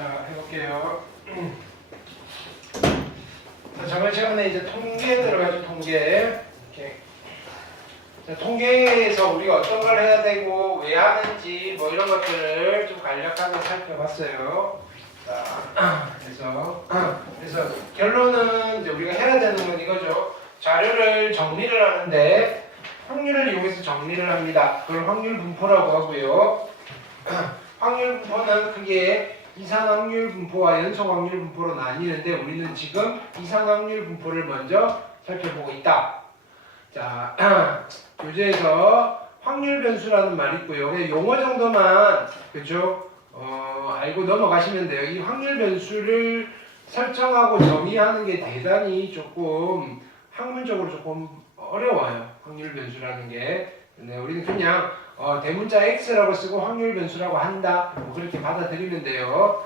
자, 해볼게요. 자, 저번 시간에 이제 통계 들어가죠, 통계. 이렇게. 자, 통계에서 우리가 어떤 걸 해야 되고, 왜 하는지, 뭐 이런 것들을 좀 간략하게 살펴봤어요. 자, 그래서 결론은 이제 우리가 해야 되는 건 이거죠. 자료를 정리를 하는데, 확률을 이용해서 정리를 합니다. 그걸 확률 분포라고 하고요. 확률 분포는 크게 이산확률 분포와 연속확률 분포로 나뉘는데 우리는 지금 이산확률 분포를 먼저 살펴보고 있다. 자, 교재에서 확률 변수라는 말이 있고요. 그냥 용어 정도만 그죠? 알고 넘어가시면 돼요. 이 확률 변수를 설정하고 정의하는 게 대단히 조금 학문적으로 조금 어려워요. 확률 변수라는 게. 네, 우리는 그냥 대문자 x라고 쓰고 확률 변수라고 한다. 뭐 그렇게 받아들이면 돼요.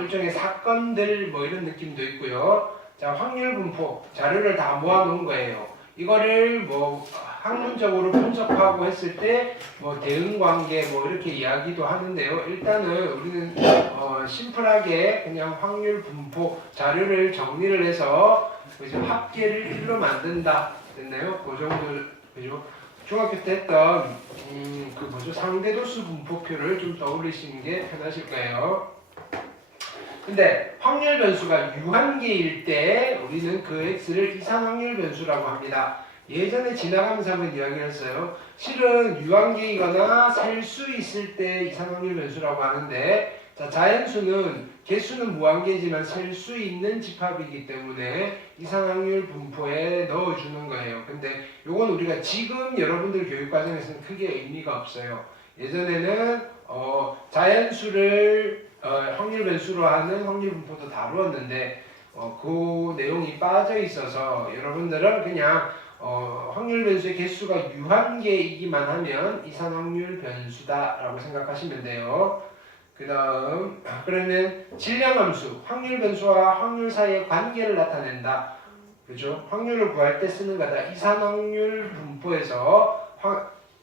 일종의 사건들 뭐 이런 느낌도 있고요. 자, 확률 분포 자료를 다 모아놓은 거예요. 이거를 뭐 학문적으로 분석하고 했을 때 뭐 대응 관계 뭐 이렇게 이야기도 하는데요. 일단은 우리는 심플하게 그냥 확률 분포 자료를 정리를 해서 합계를 1로 만든다. 됐나요? 그 정도 그죠? 중학교 때 했던 그 뭐죠? 상대도수 분포표를 좀 떠올리시는 게 편하실 거예요. 근데 확률 변수가 유한계일 때 우리는 그 x를 이산확률 변수라고 합니다. 예전에 지나가면서 한번 이야기를 했어요. 실은 유한계이거나 셀 수 있을 때 이산확률 변수라고 하는데 자, 자연수는 개수는 무한계지만 셀 수 있는 집합이기 때문에 이산확률 분포에 넣어주는 거예요. 근데 요건 우리가 지금 여러분들 교육과정에서는 크게 의미가 없어요. 예전에는 자연수를 확률 변수로 하는 확률 분포도 다루었는데 그 내용이 빠져 있어서 여러분들은 그냥 확률 변수의 개수가 유한계이기만 하면 이산확률 변수다라고 생각하시면 돼요. 그 다음 그러면 질량함수, 확률 변수와 확률 사이의 관계를 나타낸다. 그죠? 확률을 구할 때 쓰는 거다. 이산확률 분포에서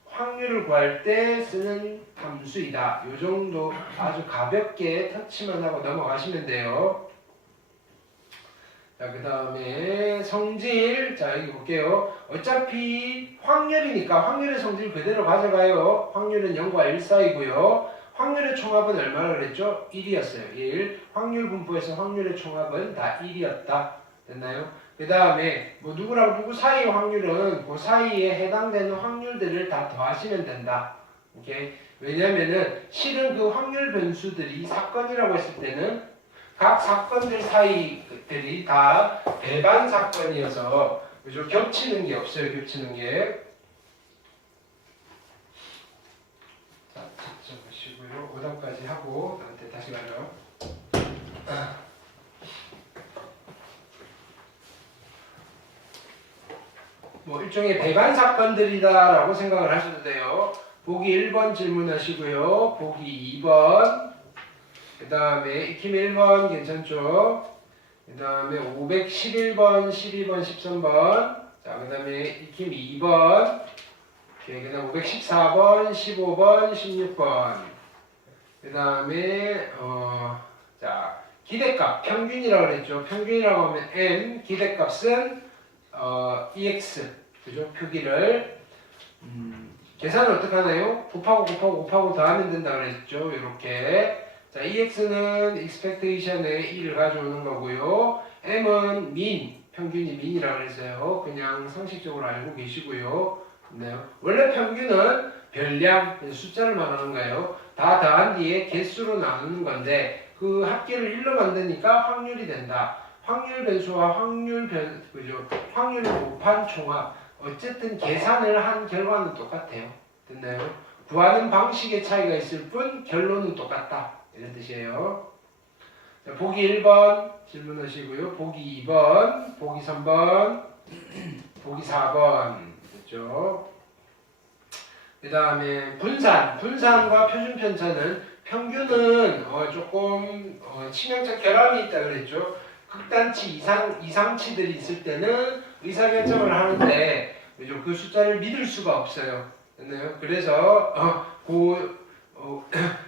확률을 구할 때 쓰는 함수이다. 요 정도 아주 가볍게 터치만 하고 넘어가시면 돼요. 자, 그 다음에 성질. 자, 여기 볼게요. 어차피 확률이니까 확률의 성질 그대로 가져가요. 확률은 0과 1 사이고요. 확률의 총합은 얼마나 그랬죠? 1이었어요. 1. 확률 분포에서 확률의 총합은 다 1이었다. 됐나요? 그 다음에 뭐 누구랑 누구 사이의 확률은 그 사이에 해당되는 확률들을 다 더하시면 된다. 오케이? 왜냐면은 실은 그 확률 변수들이 사건이라고 했을 때는 각 사건들 사이들이 다 배반 사건이어서 그죠? 겹치는 게 없어요. 겹치는 게. 자, 보시고요. 5단까지 하고 나한테 다시 가죠. 뭐 일종의 배반 사건들이다라고 생각을 하셔도 돼요. 보기 1번 질문하시고요. 보기 2번. 그 다음에 익힘 1번 괜찮죠? 그 다음에 511번, 12번, 13번. 자, 그 다음에 익힘 2번. 그 다음 514번, 15번, 16번. 그 다음에 자, 기대값 평균이라고 그랬죠. 평균이라고 하면 n, 기대값은 ex, 그죠? 표기를 계산을 어떻게 하나요? 곱하고 더하면 된다 그랬죠. 이렇게. 자, ex는 expectation의 1을 가져오는 거고요. m은 mean, 평균이 mean이라고 그랬어요. 그냥 상식적으로 알고 계시고요. 네. 원래 평균은 별량, 숫자를 말하는 거예요. 다 더한 뒤에 개수로 나누는 건데 그 합계를 1로 만드니까 확률이 된다. 확률 변수와 그죠? 확률을 곱한 총합. 어쨌든 계산을 한 결과는 똑같아요. 됐나요? 구하는 방식의 차이가 있을 뿐 결론은 똑같다. 이런 뜻이에요. 자, 보기 1번 질문하시고요. 보기 2번, 보기 3번, 보기 4번. 됐죠? 그 다음에 분산과 표준 편차는 평균은 조금 치명적 결함이 있다 그랬죠. 극단치 이상치들이 있을 때는 의사결정을 하는데 그 숫자를 믿을 수가 없어요. 됐나요? 그래서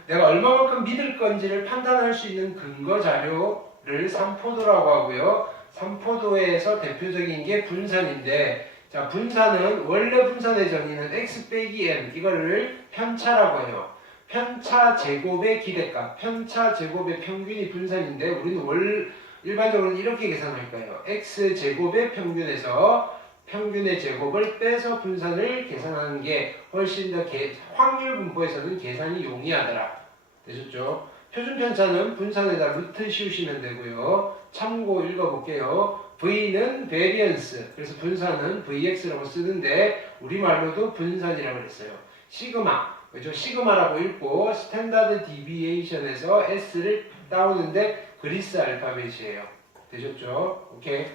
내가 얼마만큼 믿을 건지를 판단할 수 있는 근거 자료를 삼포도라고 하고요. 삼포도에서 대표적인 게 분산인데, 자, 분산은 원래 분산의 정의는 x 빼기 m, 이거를 편차라고 해요. 편차 제곱의 기대값, 편차 제곱의 평균이 분산인데, 우리는 일반적으로 이렇게 계산할 거예요. x 제곱의 평균에서 평균의 제곱을 빼서 분산을 계산하는 게 훨씬 더 확률 분포에서는 계산이 용이하더라. 되셨죠? 표준 편차는 분산에다 루트 씌우시면 되고요. 참고 읽어볼게요. V는 variance, 그래서 분산은 Vx라고 쓰는데 우리말로도 분산이라고 그랬어요. 시그마, 그죠? 시그마라고 읽고 스탠다드 디비에이션에서 S를 따오는데 그리스 알파벳이에요. 되셨죠? 오케이.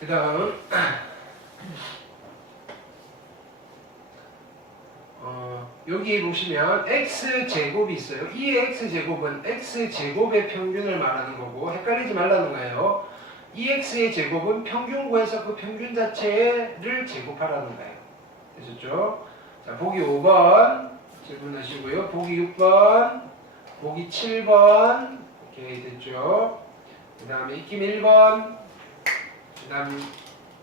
그 다음 여기 보시면 x제곱이 있어요. 이 x제곱은 x제곱의 평균을 말하는 거고 헷갈리지 말라는 거예요. 이 x의 제곱은 평균 구해서 그 평균 자체를 제곱하라는 거예요. 되셨죠? 자, 보기 5번 질문하시고요. 보기 6번, 보기 7번 오케이 됐죠? 그 다음에 익힘 1번, 그 다음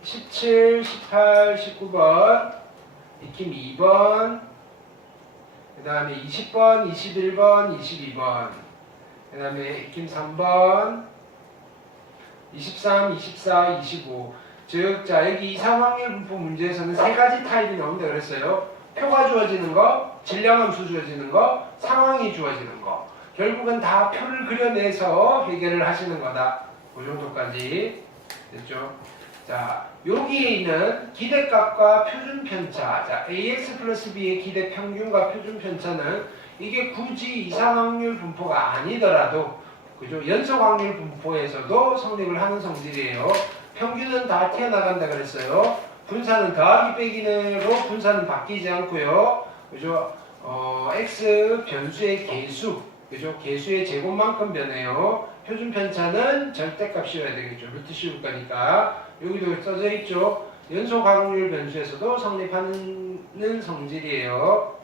17, 18, 19번, 익힘 2번, 그 다음에 20번, 21번, 22번, 그 다음에 익힘 3번, 23, 24, 25. 즉, 자, 여기 이상확률 분포 문제에서는 세 가지 타입이 나온다 그랬어요. 표가 주어지는 거, 질량함수 주어지는 거, 상황이 주어지는 거. 결국은 다 표를 그려내서 해결을 하시는 거다. 그 정도까지. 됐죠? 자, 여기에 있는 기대값과 표준 편차. 자, ax 플러스 b의 기대 평균과 표준 편차는 이게 굳이 이상확률 분포가 아니더라도 그죠? 연속 확률 분포에서도 성립을 하는 성질이에요. 평균은 다 튀어나간다 그랬어요. 분산은 더하기 빼기로 분산은 바뀌지 않고요. 그죠? x 변수의 개수, 그죠? 개수의 제곱만큼 변해요. 표준 편차는 절대값 씌워야 되겠죠. 루트 씌울 거니까. 여기도 써져 있죠. 연속 확률 변수에서도 성립하는 성질이에요.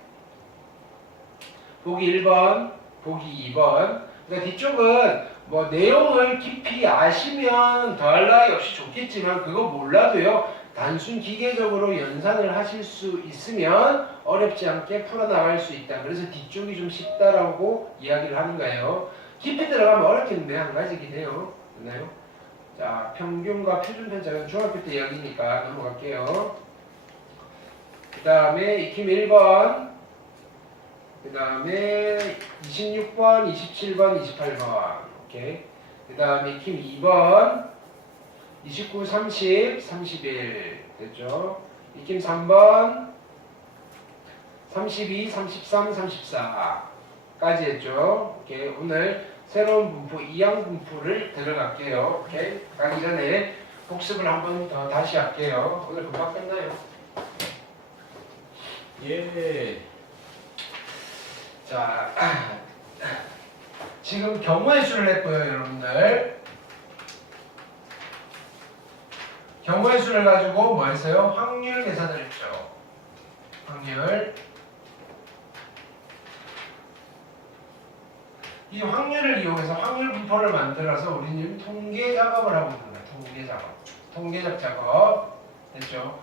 보기 1번, 보기 2번. 그러니까 뒤쪽은 뭐 내용을 깊이 아시면 더할 나위 없이 좋겠지만 그거 몰라도요. 단순 기계적으로 연산을 하실 수 있으면 어렵지 않게 풀어나갈 수 있다. 그래서 뒤쪽이 좀 쉽다라고 이야기를 하는 거예요. 깊이 들어가면 어렵겠는데 한 가지긴 해요. 됐나요? 자, 평균과 표준 편차는 중학교 때 이야기니까 넘어갈게요. 그 다음에 익힘 1번, 그 다음에 26번, 27번, 28번. 오케이. 그 다음에 익힘 2번, 29, 30, 31. 됐죠? 익힘 3번, 32, 33, 34까지 했죠. 오케이. 오늘 새로운 분포, 이항 분포를 들어갈게요. 오케이. 가기 전에 복습을 한 번 더 다시 할게요. 오늘 금방 끝나요. 예. 자, 지금 경우의 수를 했고요, 여러분들. 경우의 수를 가지고 뭐 했어요? 확률 계산을 했죠. 확률. 이 확률을 이용해서 확률 분포를 만들어서 우리는 통계 작업을 하고 있는 거예요. 통계 작업. 통계적 작업. 됐죠?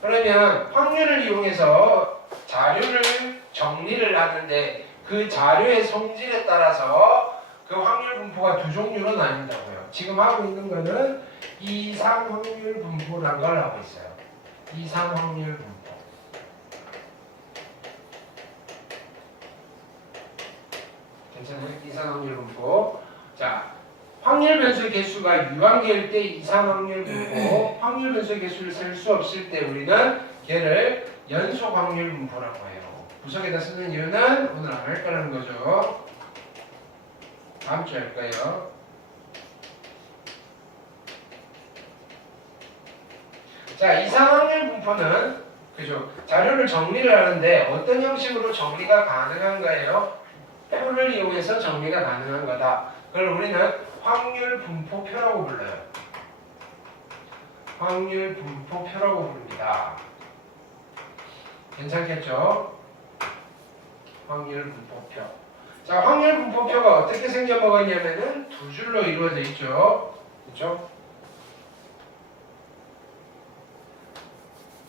그러면 확률을 이용해서 자료를 정리를 하는데 그 자료의 성질에 따라서 그 확률 분포가 두 종류로 나뉜다고요. 지금 하고 있는 거는 이상 확률 분포라는 걸 하고 있어요. 이상 확률 분포. 괜찮아요? 이상 확률 분포. 자, 확률 변수의 개수가 유한계일 때 이상 확률 분포, 확률 변수의 개수를 셀 수 없을 때 우리는 걔를 연속 확률 분포라고 해요. 구석에다 쓰는 이유는 오늘 안 할 거라는 거죠. 다음 주에 할 거예요. 자, 이상 확률 분포는 그죠? 자료를 정리를 하는데 어떤 형식으로 정리가 가능한가요? 표를 이용해서 정리가 가능한 거다. 그걸 우리는 확률 분포표라고 불러요. 확률 분포표라고 부릅니다. 괜찮겠죠? 확률 분포표. 자, 확률 분포표가 어떻게 생겨먹었냐면은 두 줄로 이루어져 있죠. 그렇죠?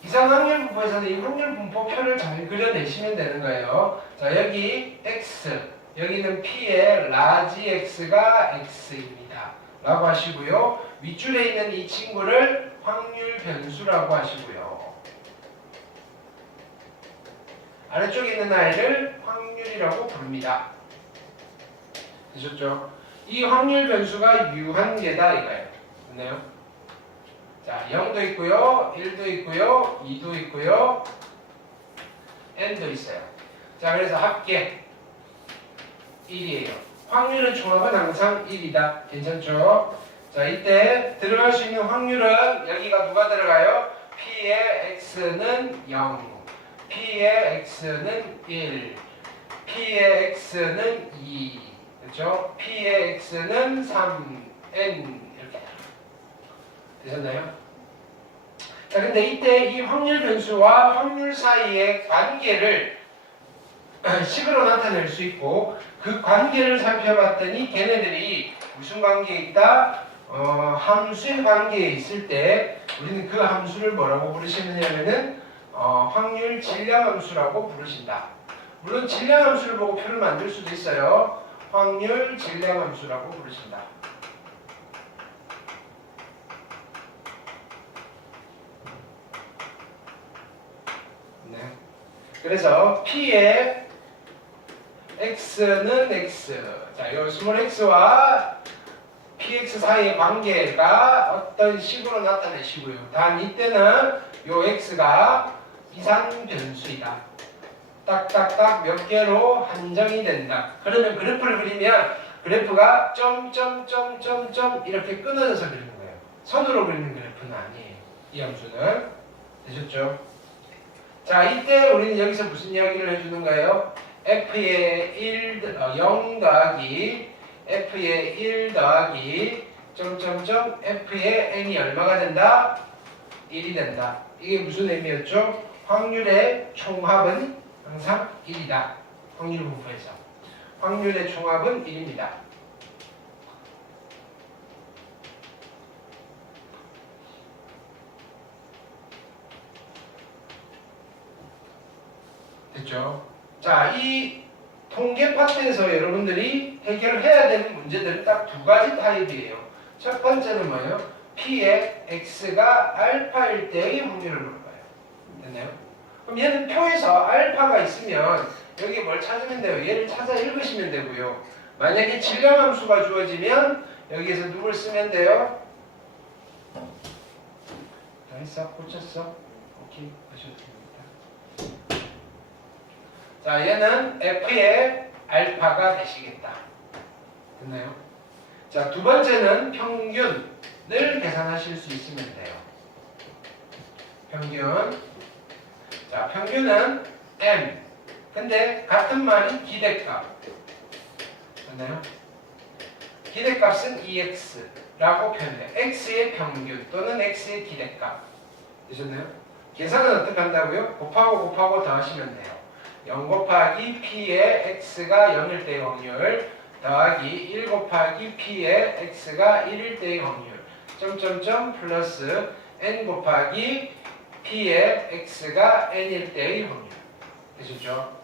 이상 확률 분포에서는 이 확률 분포표를 잘 그려내시면 되는 거예요. 자, 여기 x, 여기는 p의 라지 x가 x입니다. 라고 하시고요. 윗줄에 있는 이 친구를 확률 변수라고 하시고요. 아래쪽에 있는 아이를 확률이라고 부릅니다. 되셨죠? 이 확률 변수가 유한계다 이거예요. 됐나요? 자, 0도 있고요, 1도 있고요, 2도 있고요, n도 있어요. 자, 그래서 합계 1이에요. 확률의 총합은 항상 1이다. 괜찮죠? 자, 이때 들어갈 수 있는 확률은 여기가 누가 들어가요? p의 x는 0, p의 x는 1, p의 x는 2, 그렇죠? p의 x는 3, n 이렇게 되셨나요? 자, 근데 이때 이 확률 변수와 확률 사이의 관계를 식으로 나타낼 수 있고 그 관계를 살펴봤더니 걔네들이 무슨 관계에 있다? 함수의 관계에 있을 때 우리는 그 함수를 뭐라고 부르시느냐면은 확률 질량 함수라고 부르신다. 물론 질량 함수를 보고 표를 만들 수도 있어요. 확률 질량 함수라고 부르신다. 네. 그래서 P의 X는 X. 자, 요 스몰 x와 PX 사이의 관계가 어떤 식으로 나타내시고요. 단 이때는 요 X가 이상 변수이다. 딱딱딱 몇 개로 한정이 된다. 그러면 그래프를 그리면 그래프가 점점점점점 이렇게 끊어져서 그리는 거예요. 선으로 그리는 그래프는 아니에요. 이 함수는. 되셨죠? 자, 이때 우리는 여기서 무슨 이야기를 해주는 거예요? f의 0 더하기 f의 1 더하기 점점점 f의 n이 얼마가 된다? 1이 된다. 이게 무슨 의미였죠? 확률의 총합은 항상 1이다. 확률 분포에서. 확률의 총합은 1입니다. 됐죠? 자, 이 통계 파트에서 여러분들이 해결해야 되는 문제들은 딱 두 가지 타입이에요. 첫 번째는 뭐예요? P의 X가 알파일 때의 확률을 물어봐요. 됐나요? 그럼 얘는 표에서 알파가 있으면 여기 뭘 찾으면 돼요? 얘를 찾아 읽으시면 되고요. 만약에 질량함수가 주어지면 여기에서 누굴 쓰면 돼요? 다 했어? 고쳤어? 오케이. 하셔도 됩니다. 자, 얘는 F의 알파가 되시겠다. 됐나요? 자, 두 번째는 평균을 계산하실 수 있으면 돼요. 평균. 자, 평균은 M. 근데 같은 말이 기대값. 됐나요? 기대값은 EX라고 표현해요. X의 평균 또는 X의 기대값. 되셨나요? 계산은 어떻게 한다고요? 곱하고 더하시면 돼요. 0 곱하기 P의 X가 0일 때의 확률 더하기 1 곱하기 P의 X가 1일 때의 확률 점점점 플러스 N 곱하기 P의 X가 N일 때의 확률. 되셨죠?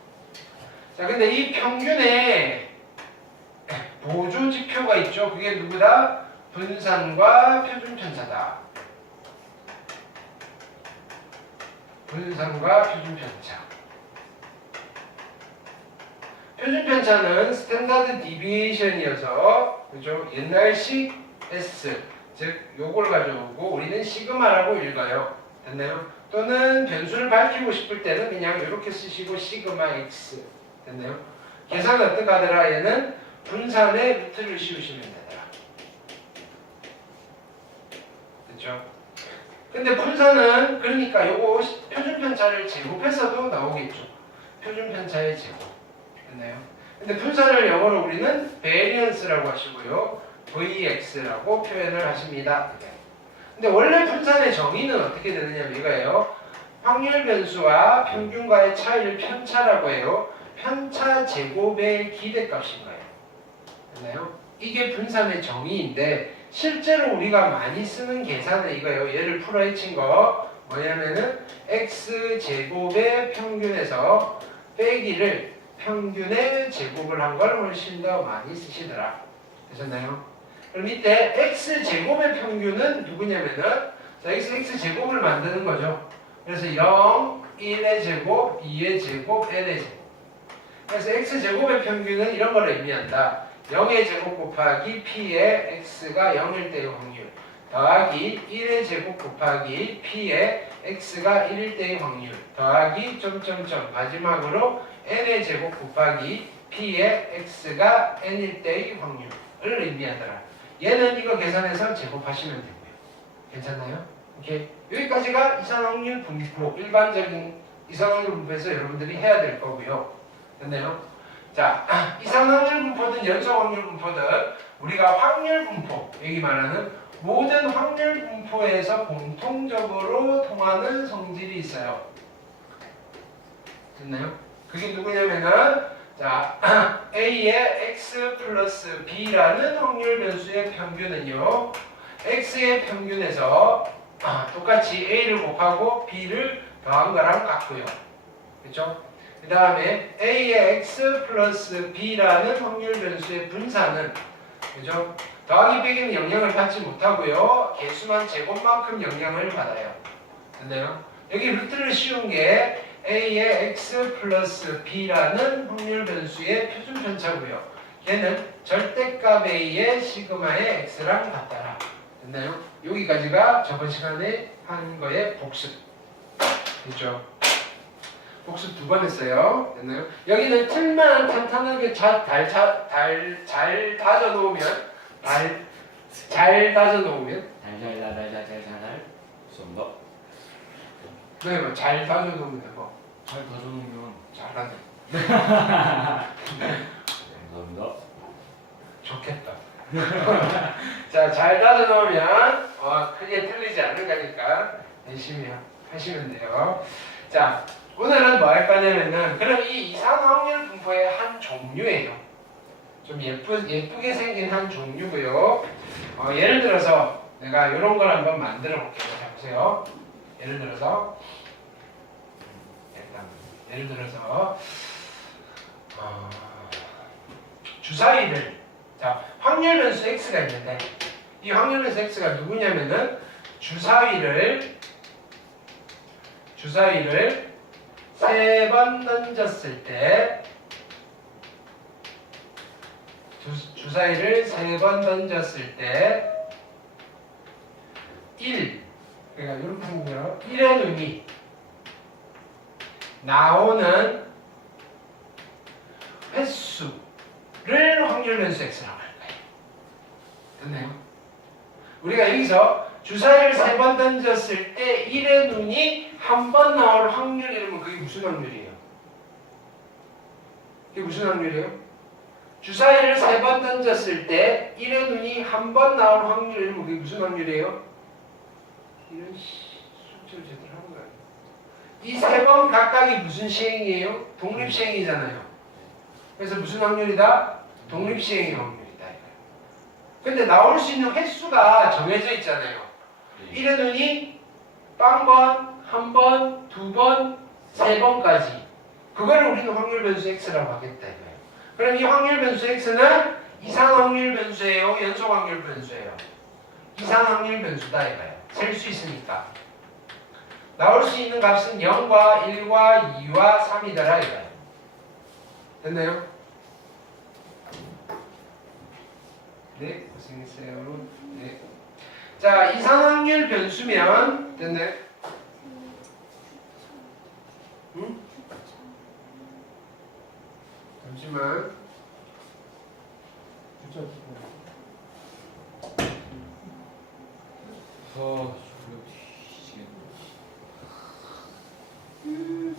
자, 근데 이 평균에 보조 지표가 있죠. 그게 누구다? 분산과 표준편차다. 분산과 표준편차. 표준편차는 스탠다드 디비에이션이어서 그죠? 옛날식 S 즉 요걸 가져오고 우리는 시그마라고 읽어요. 됐나요? 또는 변수를 밝히고 싶을 때는 그냥 이렇게 쓰시고 시그마 X. 됐나요? 계산은 어떻게 하더라? 얘는 분산에 루트를 씌우시면 되더라. 됐죠? 근데 분산은 그러니까 요거 표준편차를 제곱해서도 나오겠죠. 표준편차의 제곱. 됐나요? 근데 분산을 영어로 우리는 variance라고 하시고요. Vx라고 표현을 하십니다. 근데 원래 분산의 정의는 어떻게 되느냐면 이거예요. 확률 변수와 평균과의 차이를 편차라고 해요. 편차 제곱의 기대값인 거예요. 됐나요? 이게 분산의 정의인데 실제로 우리가 많이 쓰는 계산은 이거예요. 얘를 풀어헤친 거 뭐냐면은 x제곱의 평균에서 빼기를 평균의 제곱을 한 걸 훨씬 더 많이 쓰시더라. 되셨나요? 그럼 이때 x제곱의 평균은 누구냐면은 자, x제곱을 만드는 거죠. 그래서 0, 1의 제곱, 2의 제곱, n의 제곱. 그래서 x제곱의 평균은 이런 걸 의미한다. 0의 제곱 곱하기 p의 x가 0일 때의 확률 더하기 1의 제곱 곱하기 p의 x가 1일 때의 확률 더하기 점점점 마지막으로 n의 제곱 곱하기 p의 x가 n일 때의 확률을 의미하더라. 얘는 이거 계산해서 제곱하시면 되고요. 괜찮나요? 오케이. 여기까지가 이산확률 분포, 일반적인 이산확률 분포에서 여러분들이 해야 될 거고요. 됐나요? 자, 이산확률 분포든 연속확률 분포든 우리가 확률 분포, 여기 말하는 모든 확률 분포에서 공통적으로 통하는 성질이 있어요. 됐나요? 그게 누구냐면은 자, A의 X 플러스 B라는 확률 변수의 평균은요. X의 평균에서 똑같이 A를 곱하고 B를 더한 거랑 같고요. 그렇죠? 그 다음에 A의 X 플러스 B라는 확률 변수의 분산은 그죠? 더하기 빼기는 영향을 받지 못하고요. 개수만 제곱만큼 영향을 받아요. 됐나요? 여기 루트를 씌운 게 A의 X 플러스 B라는 확률 변수의 표준 편차고요. 걔는 절대값 A의 시그마의 X랑 같더라. 됐나요? 여기까지가 저번 시간에 한 거의 복습. 됐죠? 복습 2번 했어요. 됐나요? 여기는 틀만 탄탄하게 잘 다져 놓으면 잘 다져 놓으면 좀 더. 네, 뭐 잘 다져 놓으면 되고 잘 다져놓으면 잘하네. 감사합니다. 좋겠다. 자, 잘 다져 놓으면 크게 틀리지 않는 거니까 열심히 하시면 돼요. 자, 오늘은 뭐 할 거냐면은 그럼 이 이산확률 분포의 한 종류예요. 좀 예쁘게 생긴 한 종류고요. 예를 들어서 내가 이런 걸 한번 만들어 볼게요. 자, 보세요. 예를 들어서 주사위를 자, 확률 변수 x가 있는데 이 확률 변수 x가 누구냐면은 주사위를 3번 던졌을 때 주사위를 3번 던졌을 때 1 그러니까 이렇게 생겨요. 1의 눈이 나오는 횟수를 확률 변수 x라고 할 거예요. 됐나요? 우리가 여기서 주사위를 3번 던졌을 때 1의 눈이 한 번 나올 확률이라면 그게 무슨 확률이에요? 그게 무슨 확률이에요? 주사위를 3번 던졌을 때 1의 눈이 한 번 나올 확률이라면 그게 무슨 확률이에요? 이런 숙제를 제대로 하는 거예요. 이 3번 각각이 무슨 시행이에요? 독립시행이잖아요. 그래서 무슨 확률이다? 독립시행의 확률이다. 근데 나올 수 있는 횟수가 정해져 있잖아요. 1의 눈이 빵번, 한 번, 두 번, 3번까지. 그거를 우리는 확률 변수 x라고 하겠다 이거예요. 그럼 이 확률 변수 x는 이산 확률 변수예요? 연속 확률 변수예요? 이산 확률 변수다 이거예요. 셀 수 있으니까. 나올 수 있는 값은 0과 1과 2와 3이더라 이거예요. 됐나요? 네, 고생했어요. 네. 자, 이산확률 변수면 됐네. 응? 잠시만. 미치겠네.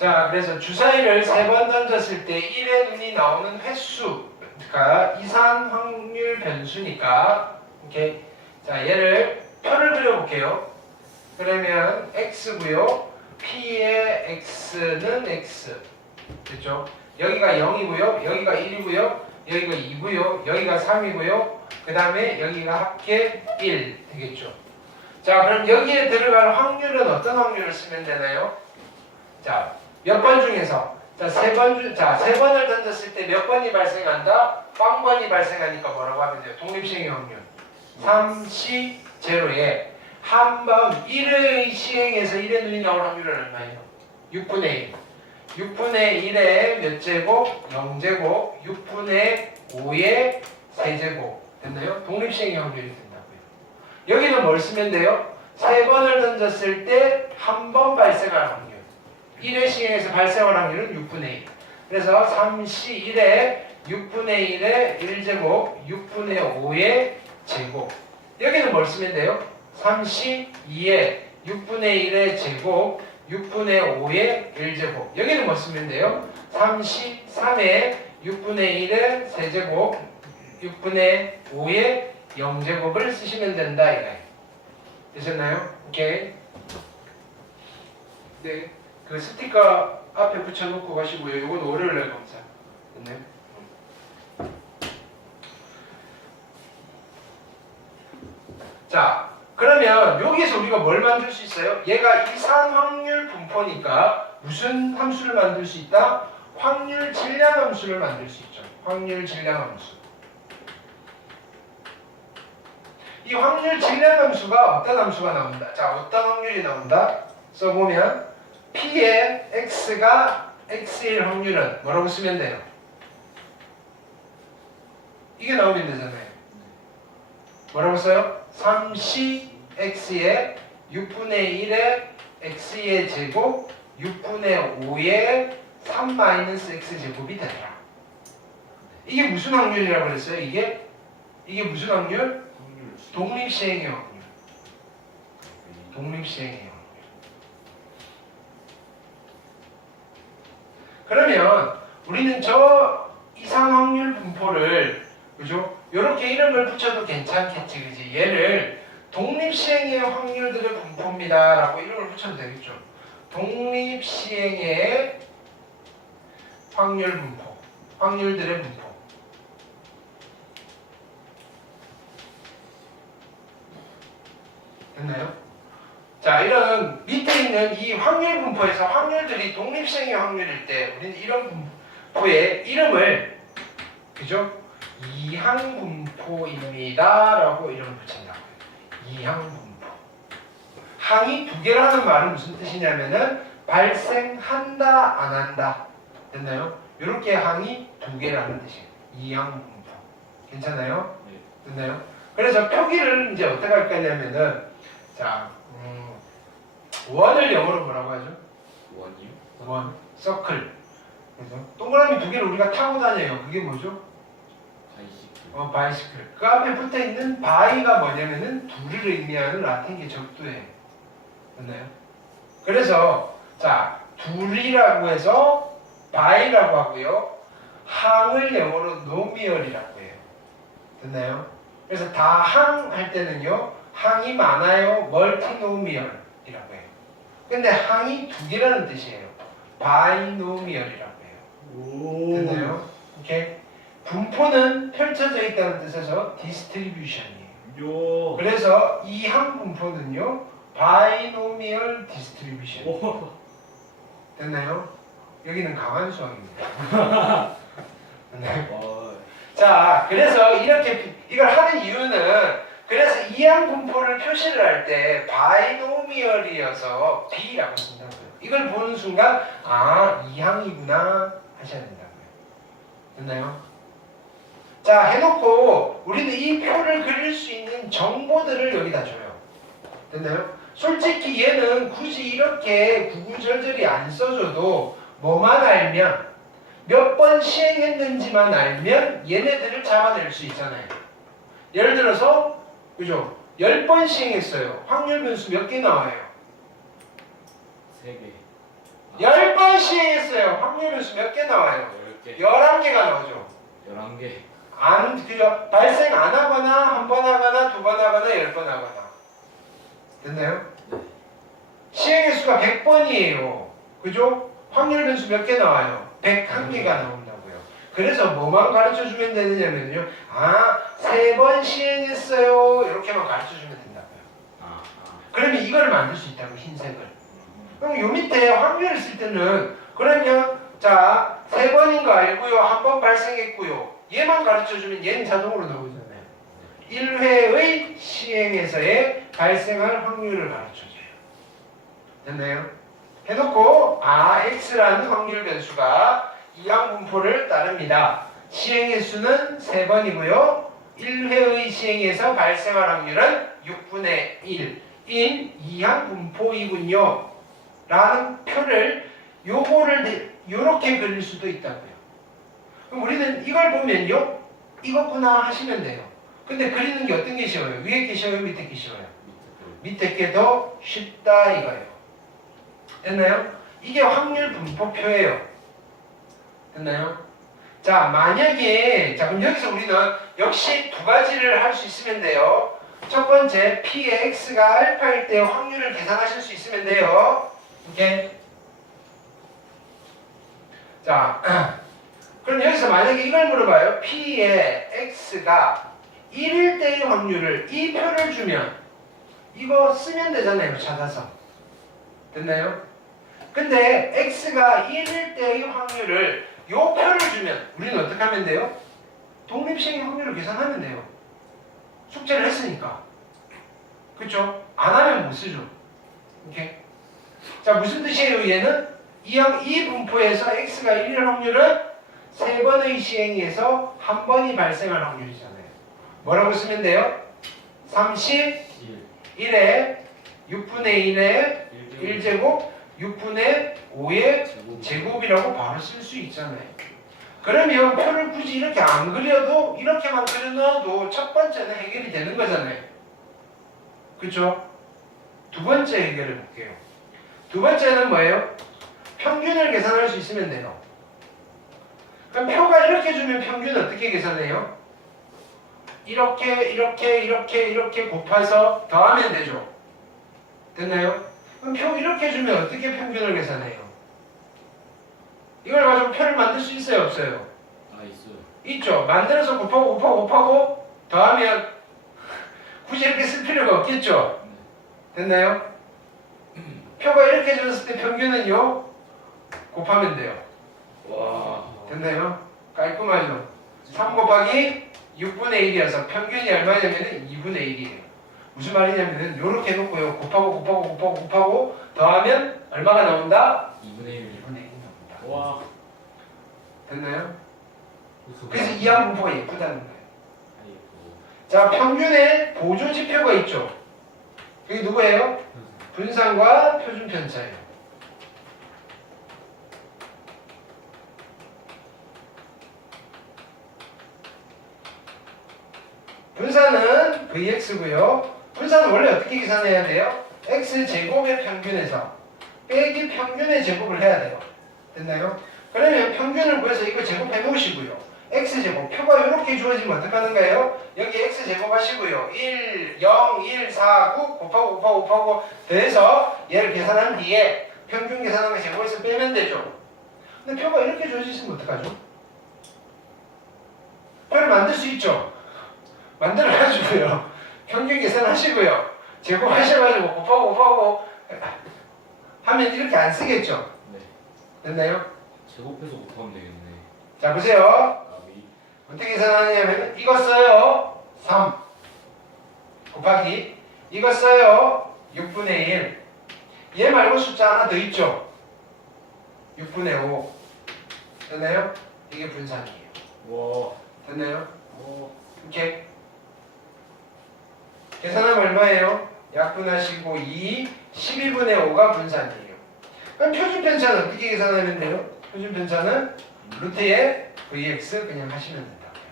자, 그래서 주사위를 3번 던졌을 때 1의 눈이 나오는 횟수가 이산 확률 변수니까, 오케이. 자, 얘를 표를 그려볼게요. 그러면 x고요. p의 x는 x. 됐죠? 여기가 0이고요. 여기가 1이고요. 여기가 2고요. 여기가 3이고요. 그 다음에 여기가 합계 1 되겠죠. 자, 그럼 여기에 들어갈 확률은 어떤 확률을 쓰면 되나요? 자, 몇 번 중에서 세 번을 던졌을 때 몇 번이 발생한다? 0번이 발생하니까 뭐라고 하면 돼요? 독립시행의 확률 3C 제로에 한 번 1의 시행에서 1의 눈이 나올 확률은 얼마예요? 6분의 1. 6분의 1의 몇 제곱? 0제곱. 6분의 5의 세제곱. 됐나요? 독립시행의 확률이 된다고요. 여기는 뭘 쓰면 돼요? 3번을 던졌을 때 한 번 발생할 확률. 1의 시행에서 발생할 확률은 6분의 1. 그래서 3C 1에 6분의 1의 1제곱, 6분의 5의 제곱. 여기는 뭘 쓰면 돼요? 3C 2에 6분의 1의 제곱, 6분의 5의 1제곱. 여기는 뭐 쓰면 돼요? 3C 3에 6분의 1의 세제곱, 6분의 5의 0제곱을 쓰시면 된다 이거예요. 되셨나요? 오케이. 네. 그 스티커 앞에 붙여놓고 가시고요. 이건 월요일날 검사. 됐나요? 자, 그러면 여기에서 우리가 뭘 만들 수 있어요? 얘가 이산 확률 분포니까 무슨 함수를 만들 수 있다? 확률 질량 함수를 만들 수 있죠. 확률 질량 함수. 이 확률 질량 함수가 어떤 함수가 나온다? 자, 어떤 확률이 나온다? 써보면 P의 X가 X일 확률은 뭐라고 쓰면 돼요? 이게 나오면 되잖아요. 뭐라고 써요? 3C X의 6분의 1의 X의 제곱 6분의 5의 3 X 제곱이 되더라. 이게 무슨 확률이라고 그랬어요? 이게 무슨 확률? 독립시행의 확률. 독립시행의 확률. 그러면 우리는 저 이상 확률 분포를 그죠? 이렇게 이름을 붙여도 괜찮겠지, 그지? 얘를 독립시행의 확률들의 분포입니다라고 이름을 붙여도 되겠죠. 독립시행의 확률 분포, 확률들의 분포. 됐나요? 자, 이런 밑에 있는 이 확률 분포에서 확률들이 독립시행의 확률일 때 우리는 이런 분포의 이름을 그죠? 이항분포입니다 라고 이름을 붙인다고요. 이항분포. 항이 두 개라는 말은 무슨 뜻이냐면은 발생한다 안 한다. 됐나요? 이렇게 항이 두 개라는 뜻이에요. 이항분포. 괜찮아요? 됐나요? 그래서 표기를 이제 어떻게 할 거냐면은 자 원을 영어로 뭐라고 하죠? 원이요? 원, 서클. 그래서 동그라미 두 개를 우리가 타고 다녀요. 그게 뭐죠? 바이시클. 바이시클. 그 앞에 붙어 있는 바이가 뭐냐면은 둘을 의미하는 라틴계 적도예요. 됐나요? 그래서 자 둘이라고 해서 바이라고 하고요. 항을 영어로 노미얼이라고 해요. 됐나요? 그래서 다항 할 때는요. 항이 많아요. 멀티노미얼이라고 해요. 근데 항이 두 개라는 뜻이에요. 바이노미얼이라고 해요. 됐나요? 오케이. 분포는 펼쳐져 있다는 뜻에서 디스트리뷰션이에요. 그래서 이 항 분포는요. 바이노미얼 디스트리뷰션. 됐나요? 여기는 강한 수학입니다. 됐나요? 자, 그래서 이렇게 이걸 하는 이유는 그래서 이항 분포를 표시를 할 때 바이노미얼이어서 B라고 쓴다고요. 이걸 보는 순간 아, 이항이구나 하셔야 된다고요. 됐나요? 자, 해놓고 우리는 이 표를 그릴 수 있는 정보들을 여기다 줘요. 됐나요? 솔직히 얘는 굳이 이렇게 구구절절히 안 써줘도 뭐만 알면 몇 번 시행했는지만 알면 얘네들을 잡아낼 수 있잖아요. 예를 들어서 그죠? 10번 시행했어요. 확률 변수 몇 개 나와요? 3개. 10번 시행했어요. 확률 변수 몇 개 나와요? 10개 11개가 나오죠. 11개 그죠? 발생 안 하거나 한 번 하거나 두 번 하거나 10번 하거나. 됐나요? 시행의 수가 100번이에요. 그죠? 확률 변수 몇 개 나와요? 101개가 나온다고요. 그래서 뭐만 가르쳐 주면 되느냐면요. 3번 시행했어요. 이렇게만 가르쳐 주면 된다고요. 그러면 이걸 만들 수 있다고, 흰색을. 그럼 요 밑에 확률을 쓸 때는 그러면 자 3번인 거 알고요. 한 번 발생했고요. 얘만 가르쳐주면 얘는 자동으로 나오잖아요. 1회의 시행에서의 발생할 확률을 가르쳐줘요. 됐나요? 해놓고 x라는 확률 변수가 이항 분포를 따릅니다. 시행의 수는 3번이고요. 1회의 시행에서 발생할 확률은 6분의 1인 이항 분포이군요. 라는 표를 요거를 요렇게 그릴 수도 있다고요. 그럼 우리는 이걸 보면요, 이거구나 하시면 돼요. 근데 그리는 게 어떤 게 쉬워요? 위에 게 쉬워요? 밑에 게 쉬워요? 밑에 게 더 쉽다 이거예요. 됐나요? 이게 확률 분포표예요. 됐나요? 자, 만약에 그럼 여기서 우리는 역시 두 가지를 할 수 있으면 돼요. 첫 번째, P의 X가 알파일 때 확률을 계산하실 수 있으면 돼요. 오케이? 자, 그럼 여기서 만약에 이걸 물어봐요. P의 X가 1일 때의 확률을 이 표를 주면 이거 쓰면 되잖아요. 찾아서. 됐나요? 근데 X가 1일 때의 확률을 요 표를 주면 우리는 어떻게 하면 돼요? 독립시행의 확률을 계산하면 돼요. 숙제를 했으니까. 그쵸? 안 하면 못 쓰죠. 오케이? 자, 무슨 뜻이에요? 얘는 이 분포에서 X가 1일 확률은 3번의 시행에서 한 번이 발생할 확률이잖아요. 뭐라고 쓰면 돼요? 31에 6분의 1의 1제곱 6분의 5의 제곱이라고 바로 쓸 수 있잖아요. 그러면 표를 굳이 이렇게 안 그려도 이렇게만 그려놔도 첫 번째는 해결이 되는 거잖아요. 그쵸? 두 번째 해결해 볼게요. 두 번째는 뭐예요? 평균을 계산할 수 있으면 돼요. 그럼 표가 이렇게 주면 평균 어떻게 계산해요? 이렇게 곱해서 더하면 되죠. 됐나요? 그럼 표 이렇게 주면 어떻게 평균을 계산해요? 이걸 가지고 표를 만들 수 있어요, 없어요? 있어요. 있죠. 만들어서 곱하고 더하면 굳이 이렇게 쓸 필요가 없겠죠. 됐나요? 표가 이렇게 줬을 때 평균은요, 곱하면 돼요. 와. 됐나요? 깔끔하죠? 3 곱하기 6분의 1이어서 평균이 얼마냐면 2분의 1이에요. 무슨 말이냐면 요렇게 해놓고요. 곱하고 더하면 얼마가 나온다? 2분의 1. 2분의 1이 나온다. 와. 됐나요? 그래서 이항 분포가 예쁘다는 거예요. 아이고. 자, 평균의 보조 지표가 있죠. 그게 누구예요? 분산과 표준 편차예요. 분산은 Vx고요. 분산은 원래 어떻게 계산해야 돼요? X제곱의 평균에서 빼기 평균의 제곱을 해야 돼요. 됐나요? 그러면 평균을 구해서 이거 제곱해 놓으시고요. X제곱, 표가 이렇게 주어지면 어떡하는가요? 여기 X제곱 하시고요. 1, 0, 1, 4, 9 곱하고 더해서 얘를 계산한 뒤에 평균 계산한 거 제곱해서 빼면 되죠. 근데 표가 이렇게 주어지시면 어떡하죠? 표를 만들 수 있죠. 만들어가지고요. 평균 계산하시고요. 제곱하셔가지고 곱하고 하면 이렇게 안 쓰겠죠. 네. 됐나요? 제곱해서 곱하면 되겠네. 자, 보세요. 어떻게 계산하냐면 이거 써요. 3 곱하기 이거 써요. 6분의 1. 얘 말고 숫자 하나 더 있죠. 6분의 5. 됐나요? 이게 분산이에요. 와. 됐나요? 와. 이렇게 계산하면 얼마예요? 약분하시고 12분의 5가 분산이에요. 그럼 표준 편차는 어떻게 계산하면 돼요? 표준 편차는 루트에 Vx 그냥 하시면 된다고요.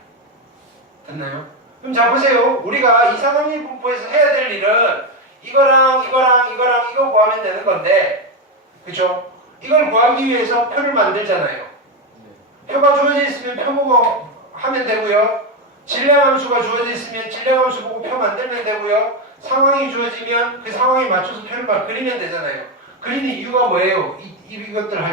됐나요? 그럼 자 보세요. 우리가 이상함의 분포에서 해야 될 일은 이거랑 이거 구하면 되는 건데, 그쵸? 이걸 구하기 위해서 표를 만들잖아요. 표가 주어져 있으면 표 보고 하면 되고요. 질량함수가 주어져 있으면 질량함수 보고 표 만들면 되고요. 상황이 주어지면 그 상황에 맞춰서 표를 막 그리면 되잖아요. 그리는 이유가 뭐예요? 이것들 할